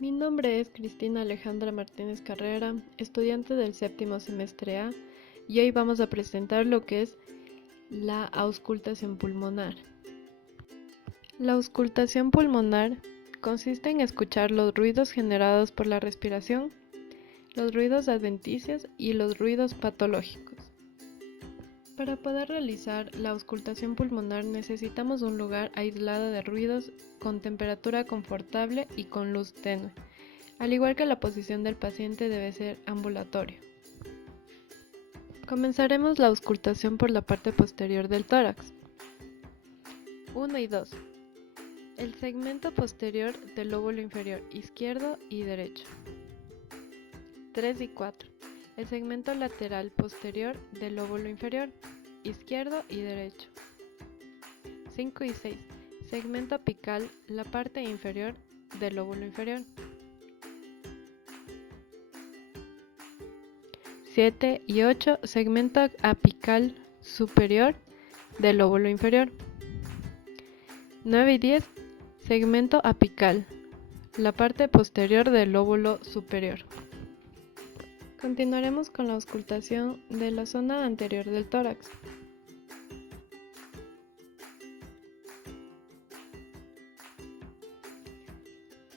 Mi nombre es Cristina Alejandra Martínez Carrera, estudiante del séptimo semestre A, y hoy vamos a presentar lo que es la auscultación pulmonar. La auscultación pulmonar consiste en escuchar los ruidos generados por la respiración, los ruidos adventicios y los ruidos patológicos. Para poder realizar la auscultación pulmonar necesitamos un lugar aislado de ruidos, con temperatura confortable y con luz tenue. Al igual que la posición del paciente debe ser ambulatorio. Comenzaremos la auscultación por la parte posterior del tórax. 1 y 2. El segmento posterior del lóbulo inferior izquierdo y derecho. 3 y 4. El segmento lateral posterior del lóbulo inferior izquierdo y derecho. 5 y 6. Segmento apical, la parte inferior del lóbulo inferior. 7 y 8. Segmento apical superior del lóbulo inferior. 9 y 10. Segmento apical, la parte posterior del lóbulo superior. Continuaremos con la auscultación de la zona anterior del tórax.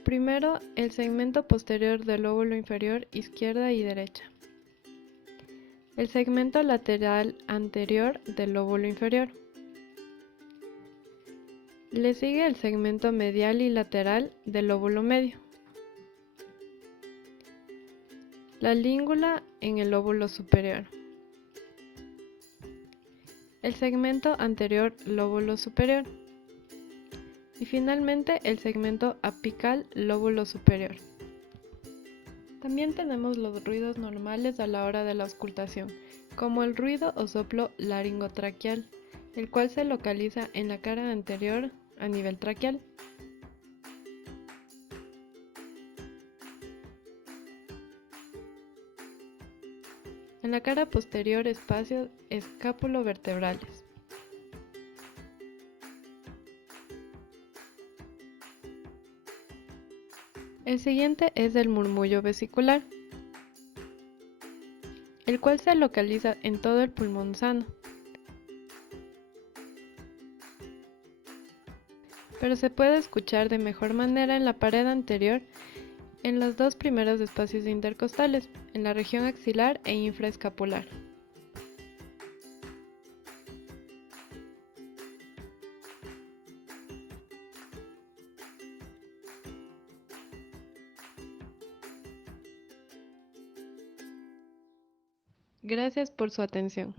Primero, el segmento posterior del lóbulo inferior izquierda y derecha. El segmento lateral anterior del lóbulo inferior. Le sigue el segmento medial y lateral del lóbulo medio. La língula en el lóbulo superior. El segmento anterior lóbulo superior. Y finalmente el segmento apical lóbulo superior. También tenemos los ruidos normales a la hora de la auscultación, como el ruido o soplo laringotraqueal, el cual se localiza en la cara anterior a nivel traqueal. En la cara posterior espacios escapulovertebrales. El siguiente es el murmullo vesicular, el cual se localiza en todo el pulmón sano, pero se puede escuchar de mejor manera en la pared anterior, en los dos primeros espacios intercostales, en la región axilar e infraescapular. Gracias por su atención.